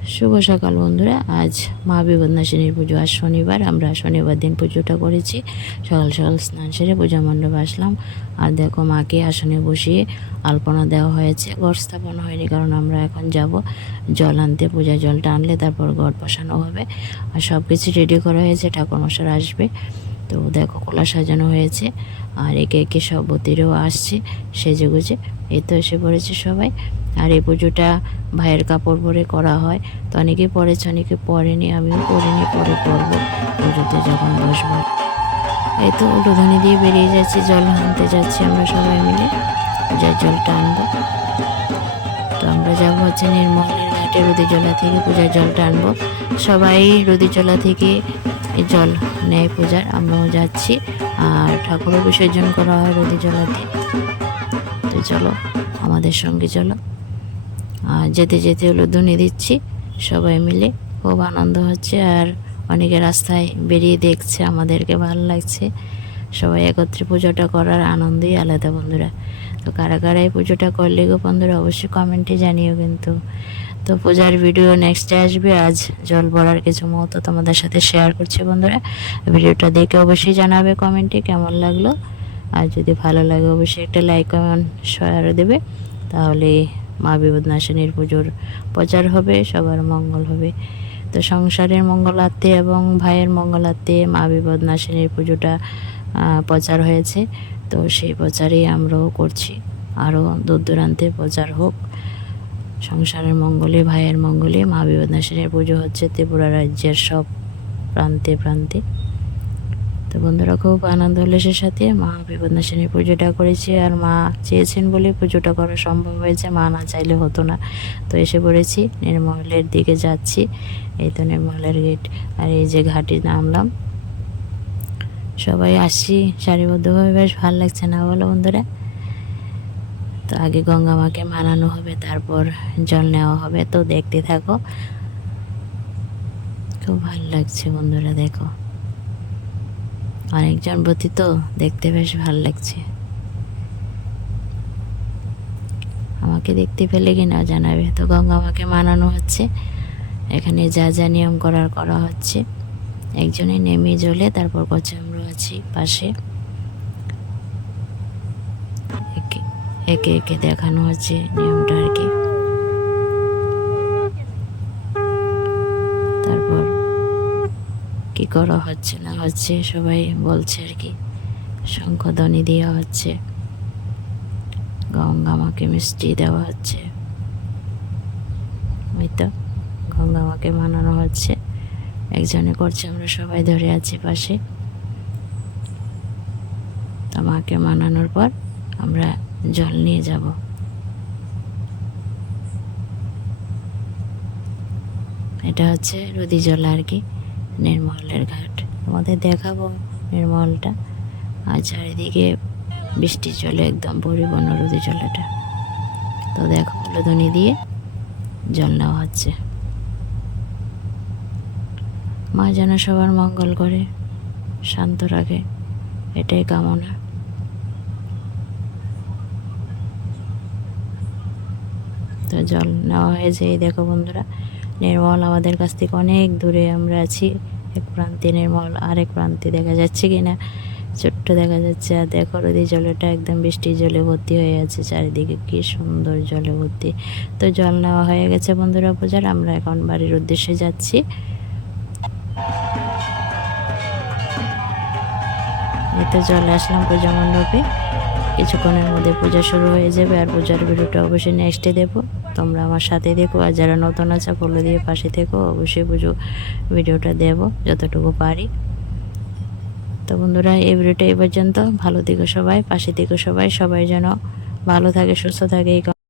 শুভ সকাল বন্ধুরা। আজ মা বিপদনাশিনীর পুজো আজ শনিবার। আমরা শনিবার দিন পুজোটা করেছি। সকাল সকাল স্নান সেরে পূজা মণ্ডপে আসলাম। আর দেখো মাকে আসনে বসিয়ে আলপনা দেওয়া হয়েছে। ঘর স্থাপন হয়নি, কারণ আমরা এখন যাব জল আনতে পূজা জলটা আনলে তারপর ঘর বসানো হবে। আর সব কিছু রেডি করা হয়েছে ঠাকুর ঠাকুরমশার আসবে। তো দেখো কোলা সাজানো হয়েছে। আর একে একে সব বতিরও আসছে সেজে গুজে এই তো এসে পড়েছে সবাই। আর এই পুজোটা ভাইয়ের কাপড় পরে করা হয়। তো অনেকে পরেছে, অনেকে পরেনি, আমিও পরিনি, পরে পরবো পুজোতে যখন বসবো। এই তো উলুধনি দিয়ে বেরিয়ে যাচ্ছি, জল আনতে যাচ্ছি আমরা সবাই মিলে। পূজার জলটা আনব। তো আমরা যাব হচ্ছে নির্মলের ঘাটে রুদিজলা থেকে পূজার জলটা আনব। সবাই রুদিজলা থেকে জল নেয় পূজার, আমরাও যাচ্ছি। আর ঠাকুরও বিসর্জন করা হয় রুদিজলাতে তো চলো, আমাদের সঙ্গে চলো। আর যেতে যেতে হলো ধুনি দিচ্ছি। সবাই মিলে খুব আনন্দ হচ্ছে আর অনেকে রাস্তায় বেরিয়ে দেখছে, আমাদেরকে ভালো লাগছে। সবাই একত্রে পুজোটা করার আনন্দই আলাদা বন্ধুরা। তো কারা কারা এই পুজোটা করলে গো বন্ধুরা অবশ্যই কমেন্টে জানিও কিন্তু। তো পূজার ভিডিও নেক্সটে আসবে। আজ জল ভরার কিছু মুহূর্ত তোমাদের সাথে শেয়ার করছি বন্ধুরা। ভিডিওটা দেখে অবশ্যই জানাবে কমেন্টে কেমন লাগল। আর যদি ভালো লাগে অবশ্যই একটা লাইক কমেন্ট শেয়ার দেবে। তাহলে মা বিপদনাশিনীর পুজোর প্রচার হবে, সবার মঙ্গল হবে। তো সংসারের মঙ্গলার্থে এবং ভাইয়ের মঙ্গলার্থে মা বিপদনাশিনীর পুজোটা প্রচার হয়েছে। তো সেই প্রচারেই আমরাও করছি। আরও দূর দূরান্তে প্রচার হোক। সংসারের মঙ্গলে, ভাইয়ের মঙ্গলে মা বিপদনাশিনীর পুজো হচ্ছে ত্রিপুরা রাজ্যের সব প্রান্তে প্রান্তে। তো বন্ধুরা খুব আনন্দ উল্লাসের সাথে। মা বিপদনাশিনীর পুজোটা করেছি আর মা চেয়েছেন বলে পুজোটা করা সম্ভব হয়েছে। মা না চাইলে হতো না। তো এসে পড়েছি, নির্মলের দিকে যাচ্ছি। এই তো নির্মলের গেট আর এই যে ঘাটে নামলাম। সবাই আসছি, সারিবদ্ধভাবে। বেশ ভালো লাগছে না বলো বন্ধুরা? তো আগে গঙ্গা মাকে মানানো হবে, তারপর জল নেওয়া হবে। তো দেখতে থাকো। খুব ভালো লাগছে বন্ধুরা, দেখো। অনেকজন বতি তো, দেখতে বেশ ভালো লাগছে। আমাকে দেখতে পেলে কি না জানাবে। তো গঙ্গা মাকে মানানো হচ্ছে। এখানে যা যা নিয়ম করার করা হচ্ছে। একজনে নেমে জ্বলে তারপর আমরা আছি পাশে। একে একে দেখানো হচ্ছে নিয়মটা আর কি তারপর কি করা? হচ্ছে না, হচ্ছে সবাই বলছে আর কি। শঙ্খধ্বনি দেওয়া হচ্ছে। গঙ্গা মাকে মিষ্টি দেওয়া হচ্ছে। ওই তো, গঙ্গা মাকে মানানো হচ্ছে। একজনে করছে, আমরা সবাই ধরে আছি পাশে। তো মাকে মানানোর পর আমরা জল নিয়ে যাব। এটা হচ্ছে রুদি জল আর কি। নির্মলের ঘাট। তোমাদের দেখাবো নির্মলটা। আর চারিদিকে বৃষ্টি চলে একদম পরিপূর্ণ রুদি জলাটা তো দেখো উলুধনি দিয়ে জল নেওয়া হচ্ছে। মা যেন সবার মঙ্গল করে, শান্ত রাখে, এটাই কামনা। তো জল নেওয়া হয়েছে, এই দেখো বন্ধুরা। নির্মল আমাদের কাছ থেকে অনেক দূরে আমরা আছি। এক প্রান্তে নির্মল, আরেক প্রান্তে দেখা যাচ্ছে কি না ছোট্ট দেখা যাচ্ছে। আর দেখো নদী জলটা একদম বৃষ্টির জলে ভর্তি হয়ে আছে। চারিদিকে কি সুন্দর জলে ভর্তি। তো জল নেওয়া হয়ে গেছে বন্ধুরা পূজার আমরা এখন বাড়ির উদ্দেশ্যে যাচ্ছি। এই তো চলে আসলাম পূজা মণ্ডপে। কিছুক্ষণের মধ্যে পূজা শুরু হয়ে যাবে আর পূজার ভিডিওটা অবশ্যই নেক্সটে দেবো তোমরা আমার সাথে দেখো আর যারা নতুন আছে ফলো দিয়ে পাশে থেকো, অবশ্যই পুজো ভিডিওটা দেবো যতটুকু পারি। তো বন্ধুরা, এই ভিডিওটা এই পর্যন্ত। ভালো থেকো সবাই, পাশে থেকো সবাই সবাই যেন ভালো থাকে, সুস্থ থাকে, এই